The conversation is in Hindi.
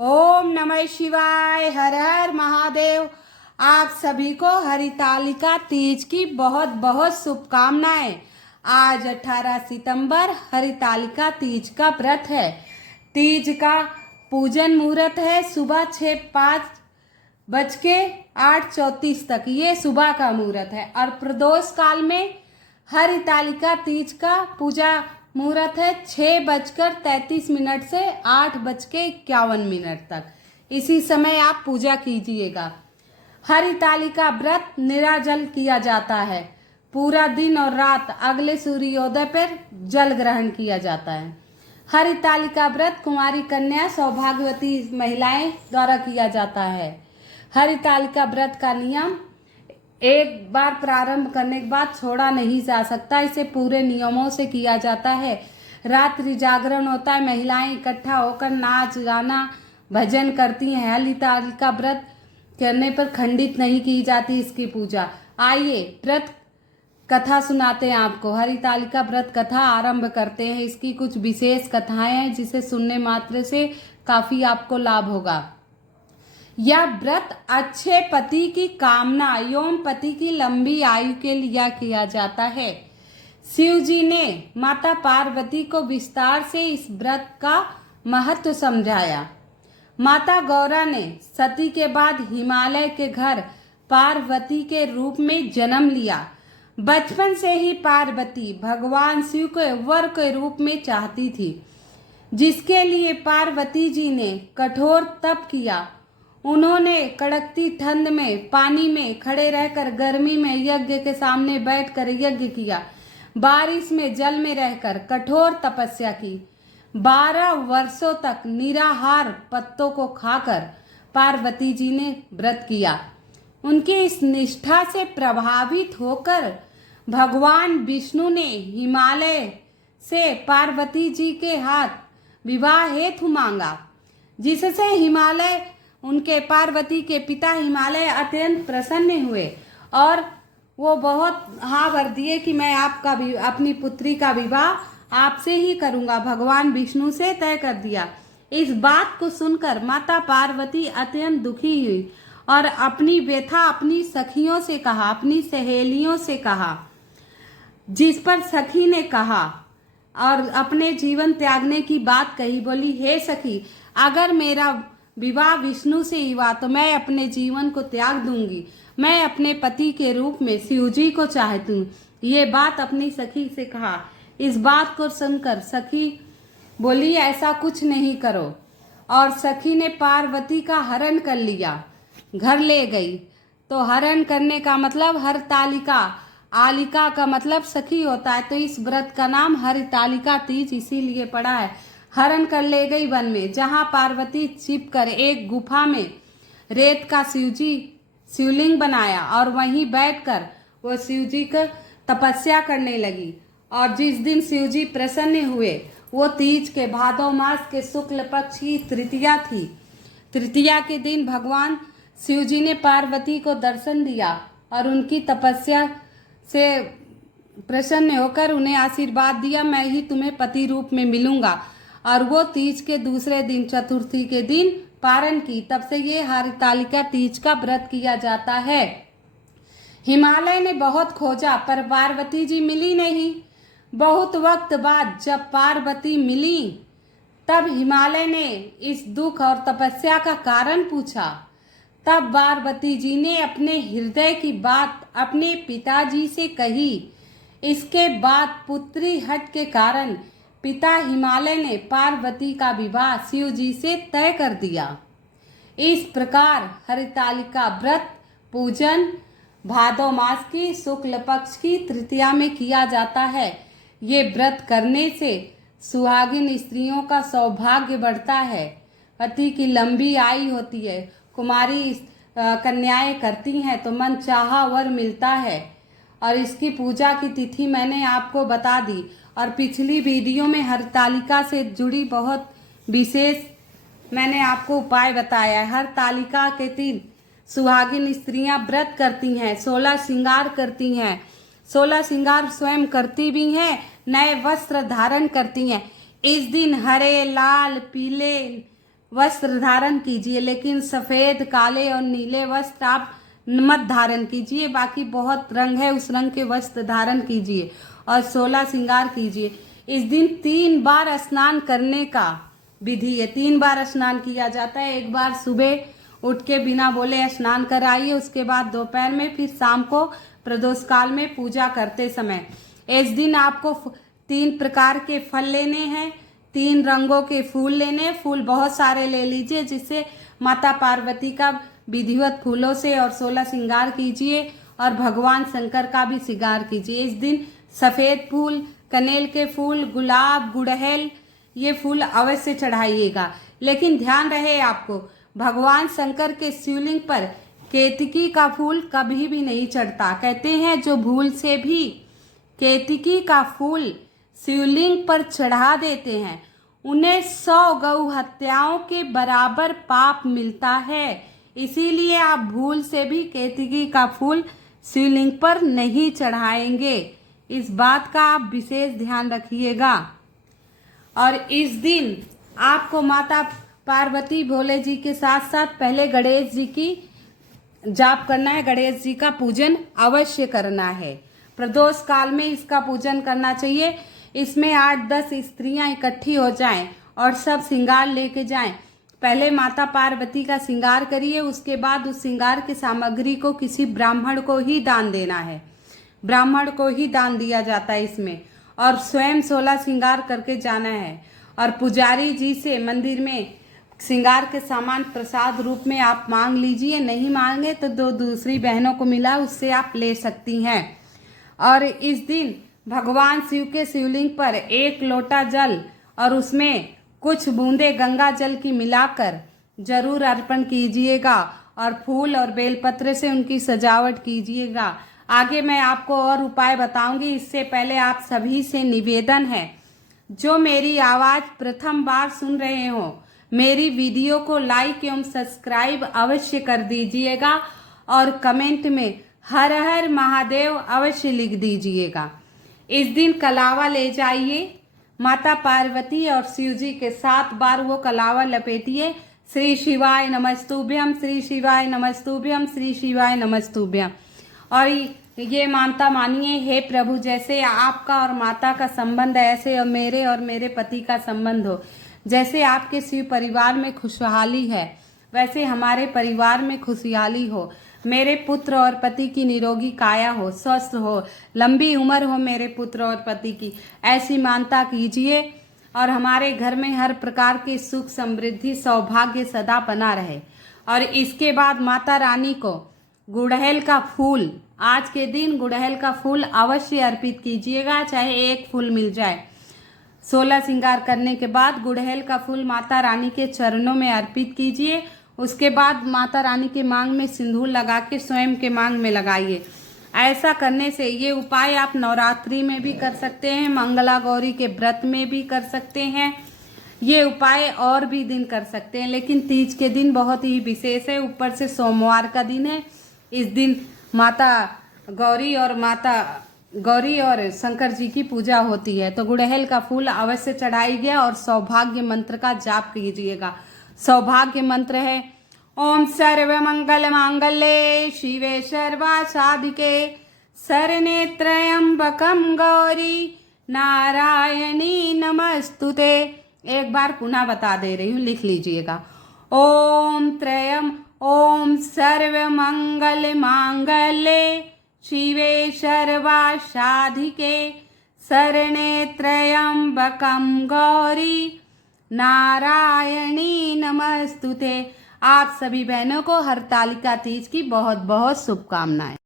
ओम नमः शिवाय। हर हर महादेव। आप सभी को हरितालिका तीज की बहुत बहुत शुभकामनाएं। आज 18 सितंबर हरितालिका तीज का व्रत है। तीज का पूजन मुहूर्त है सुबह 6:05 तक, ये सुबह का मुहूर्त है। और प्रदोष काल में हरितालिका तीज का पूजा मुहूर्त है 6:33 से 8:51 तक। इसी समय आप पूजा कीजिएगा। हरितालिका व्रत निराजल किया जाता है। पूरा दिन और रात अगले सूर्योदय पर जल ग्रहण किया जाता है। हरितालिका व्रत कुंवारी कन्या सौभाग्यवती महिलाएं द्वारा किया जाता है। हरितालिका व्रत का नियम एक बार प्रारंभ करने के बाद छोड़ा नहीं जा सकता। इसे पूरे नियमों से किया जाता है। रात्रि जागरण होता है। महिलाएं इकट्ठा होकर नाच गाना भजन करती हैं। हरितालिका व्रत करने पर खंडित नहीं की जाती इसकी पूजा। आइए व्रत कथा सुनाते हैं आपको। हरितालिका व्रत कथा आरंभ करते हैं। इसकी कुछ विशेष कथाएं हैं जिसे सुनने मात्र से काफी आपको लाभ होगा। यह व्रत अच्छे पति की कामना एवं पति की लंबी आयु के लिए किया जाता है। शिव जी ने माता पार्वती को विस्तार से इस व्रत का महत्व समझाया। माता गौरा ने सती के बाद हिमालय के घर पार्वती के रूप में जन्म लिया। बचपन से ही पार्वती भगवान शिव को वर के रूप में चाहती थी, जिसके लिए पार्वती जी ने कठोर तप किया। उन्होंने कड़कती ठंड में पानी में खड़े रहकर, गर्मी में यज्ञ के सामने बैठकर यज्ञ किया। बारिश में जल में रहकर कठोर तपस्या की। 12 वर्षों तक निराहार पत्तों को खाकर पार्वती जी ने व्रत किया। उनकी इस निष्ठा से प्रभावित होकर भगवान विष्णु ने हिमालय से पार्वती जी के हाथ विवाह हेतु मांगा, जिससे हिमालय उनके पार्वती के पिता हिमालय अत्यंत प्रसन्न हुए और वो बहुत हाँ भर दिए कि मैं आपका भी अपनी पुत्री का विवाह आपसे ही करूंगा। भगवान विष्णु से तय कर दिया। इस बात को सुनकर माता पार्वती अत्यंत दुखी हुई और अपनी व्यथा अपनी सखियों से कहा, अपनी सहेलियों से कहा। जिस पर सखी ने कहा और अपने जीवन त्यागने की बात कही। बोली, हे सखी, अगर मेरा विवाह विष्णु से हुआ तो मैं अपने जीवन को त्याग दूंगी। मैं अपने पति के रूप में शिव जी को चाहती हूँ। ये बात अपनी सखी से कहा। इस बात को सुनकर सखी बोली, ऐसा कुछ नहीं करो। और सखी ने पार्वती का हरण कर लिया, घर ले गई। तो हरण करने का मतलब हरतालिका, आलिका का मतलब सखी होता है। तो इस व्रत का नाम हरितालिका तीज इसीलिए पड़ा है। हरण कर ले गई वन में, जहां पार्वती छिपकर एक गुफा में रेत का शिवलिंग बनाया और वहीं बैठकर वो शिव जी का तपस्या करने लगी। और जिस दिन शिव जी प्रसन्न हुए वो तीज के भादो मास के शुक्ल पक्ष की तृतीया थी। तृतीया के दिन भगवान शिव जी ने पार्वती को दर्शन दिया और उनकी तपस्या से प्रसन्न होकर उन्हें आशीर्वाद दिया, मैं ही तुम्हें पति रूप में मिलूंगा। और वो तीज के दूसरे दिन चतुर्थी के दिन पारण की। तब से ये हरितालिका तीज का व्रत किया जाता है। हिमालय ने बहुत खोजा पर पार्वती जी मिली नहीं। बहुत वक्त बाद जब पार्वती मिली तब हिमालय ने इस दुख और तपस्या का कारण पूछा। तब पार्वती जी ने अपने हृदय की बात अपने पिताजी से कही। इसके बाद पुत्री हट के कारण पिता हिमालय ने पार्वती का विवाह शिव जी से तय कर दिया। इस प्रकार हरितालिका व्रत पूजन भादो मास की शुक्ल पक्ष की तृतीया में किया जाता है। ये व्रत करने से सुहागिन स्त्रियों का सौभाग्य बढ़ता है, पति की लंबी आयु होती है। कुमारी कन्याएं करती हैं तो मन चाहा वर मिलता है। और इसकी पूजा की तिथि मैंने आपको बता दी। और पिछली वीडियो में हरतालिका से जुड़ी बहुत विशेष मैंने आपको उपाय बताया है। हरतालिका के दिन सुहागिन स्त्रियां व्रत करती हैं, 16 श्रृंगार करती हैं। 16 श्रृंगार स्वयं करती भी हैं, नए वस्त्र धारण करती हैं। इस दिन हरे, लाल, पीले वस्त्र धारण कीजिए, लेकिन सफ़ेद, काले और नीले वस्त्र आप मत धारण कीजिए। बाकी बहुत रंग है, उस रंग के वस्त्र धारण कीजिए और 16 श्रृंगार कीजिए। इस दिन 3 बार स्नान करने का विधि है। 3 बार स्नान किया जाता है। एक बार सुबह उठ के बिना बोले स्नान कर आइए, उसके बाद दोपहर में, फिर शाम को प्रदोष काल में पूजा करते समय। इस दिन आपको 3 प्रकार के फल लेने हैं, 3 रंगों के फूल लेने हैं। फूल बहुत सारे ले लीजिए, जिससे माता पार्वती का विधिवत फूलों से और 16 श्रृंगार कीजिए और भगवान शंकर का भी श्रृंगार कीजिए। इस दिन सफ़ेद फूल, कनेल के फूल, गुलाब, गुड़हल, ये फूल अवश्य चढ़ाइएगा। लेकिन ध्यान रहे आपको, भगवान शंकर के शिवलिंग पर केतकी का फूल कभी भी नहीं चढ़ता। कहते हैं जो भूल से भी केतकी का फूल शिवलिंग पर चढ़ा देते हैं, उन्हें 100 गौ हत्याओं के बराबर पाप मिलता है। इसीलिए आप भूल से भी केतकी का फूल शिवलिंग पर नहीं चढ़ाएंगे। इस बात का आप विशेष ध्यान रखिएगा। और इस दिन आपको माता पार्वती भोले जी के साथ साथ पहले गणेश जी की जाप करना है, गणेश जी का पूजन अवश्य करना है। प्रदोष काल में इसका पूजन करना चाहिए। इसमें 8-10 स्त्रियां इकट्ठी हो जाएं और सब श्रृंगार लेके जाएं। पहले माता पार्वती का श्रृंगार करिए, उसके बाद उस श्रृंगार की सामग्री को किसी ब्राह्मण को ही दान देना है। ब्राह्मण को ही दान दिया जाता है इसमें। और स्वयं 16 श्रृंगार करके जाना है। और पुजारी जी से मंदिर में श्रृंगार के सामान प्रसाद रूप में आप मांग लीजिए। नहीं मांगे तो 2 दूसरी बहनों को मिला, उससे आप ले सकती हैं। और इस दिन भगवान शिव के शिवलिंग पर 1 लोटा जल और उसमें कुछ बूंदे गंगा जल की मिलाकर जरूर अर्पण कीजिएगा और फूल और बेलपत्र से उनकी सजावट कीजिएगा। आगे मैं आपको और उपाय बताऊंगी। इससे पहले आप सभी से निवेदन है, जो मेरी आवाज़ प्रथम बार सुन रहे हो, मेरी वीडियो को लाइक एवं सब्सक्राइब अवश्य कर दीजिएगा और कमेंट में हर हर महादेव अवश्य लिख दीजिएगा। इस दिन कलावा ले जाइए, माता पार्वती और शिव जी के 7 बार वो कलावा लपेटिए। श्री शिवाय नमस्तुभ्यम, श्री शिवाय नमस्तुभ्यम, श्री शिवाय नमस्तुभ्यम। और ये मानता मानिए, हे प्रभु, जैसे आपका और माता का संबंध है, ऐसे और मेरे पति का संबंध हो। जैसे आपके शिव परिवार में खुशहाली है, वैसे हमारे परिवार में खुशहाली हो। मेरे पुत्र और पति की निरोगी काया हो, स्वस्थ हो, लंबी उम्र हो मेरे पुत्र और पति की, ऐसी मानता कीजिए। और हमारे घर में हर प्रकार की सुख, समृद्धि, सौभाग्य सदा बना रहे। और इसके बाद माता रानी को गुड़हल का फूल, आज के दिन गुड़हल का फूल अवश्य अर्पित कीजिएगा, चाहे 1 फूल मिल जाए। 16 श्रृंगार करने के बाद गुड़हल का फूल माता रानी के चरणों में अर्पित कीजिए। उसके बाद माता रानी के मांग में सिंदूर लगा के स्वयं के मांग में लगाइए। ऐसा करने से ये उपाय आप नवरात्रि में भी कर सकते हैं, मंगला गौरी के व्रत में भी कर सकते हैं। ये उपाय और भी दिन कर सकते हैं, लेकिन तीज के दिन बहुत ही विशेष है। ऊपर से सोमवार का दिन है। इस दिन माता गौरी और शंकर जी की पूजा होती है। तो गुड़हल का फूल अवश्य चढ़ाइए और सौभाग्य मंत्र का जाप कीजिएगा। सौभाग्य मंत्र है, ओम सर्व मंगल मांगल्ये शिवे सर्वासाधिके शरण्ये त्र्यंबकम गौरी नारायणी नमस्तुते। एक बार पुनः बता दे रही हूँ, लिख लीजिएगा। ओम सर्व मंगल मांगल्ये शिवे सर्वासाधिके शरण्ये त्र्यंबकम गौरी नारायणी नमस्तुते। आप सभी बहनों को हरतालिका तीज की बहुत बहुत शुभकामनाएं।